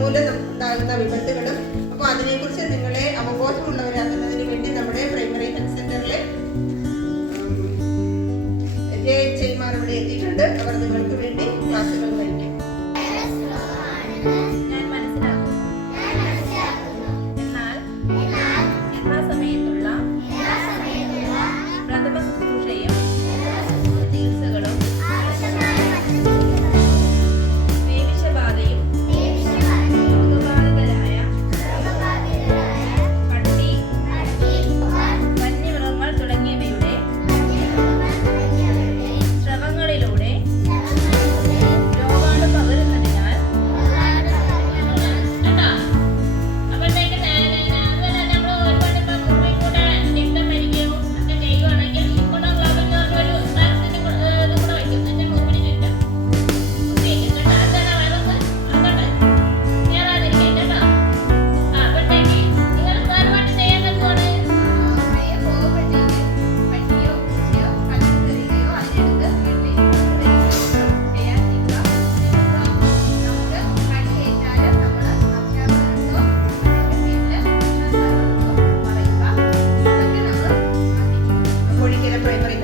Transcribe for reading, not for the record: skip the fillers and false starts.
മൂലം ഉണ്ടാകുന്ന വിപത്തുകളും. അപ്പോൾ അതിനെക്കുറിച്ച് നിങ്ങളെ അവബോധമുള്ളവരാക്കുന്നതിന് വേണ്ടി നമ്മുടെ പ്രൈമറി ഹെൽത്ത് സെന്ററിലെ ജെമാർ ഇവിടെ എത്തിയിട്ടുണ്ട്. അവർ നിങ്ങൾക്ക് വേണ്ടി ക്ലാസ്സുകൾ നയിക്കും. ഞാൻ മനസ്സിലാക്കുന്നു. എന്നാൽ യഥാസമയത്തുള്ള പ്രഥമ ശുശ്രൂഷയും ചികിത്സകളും പേവിഷബാധയും രോഗബാധിതരായ പട്ടി, വന്യമൃഗങ്ങൾ തുടങ്ങിയവയുടെ സ്രവങ്ങളിലൂടെ രോഗാണു പകരുന്നതിനാൽ കോഴിക്കര പ്രൈമറി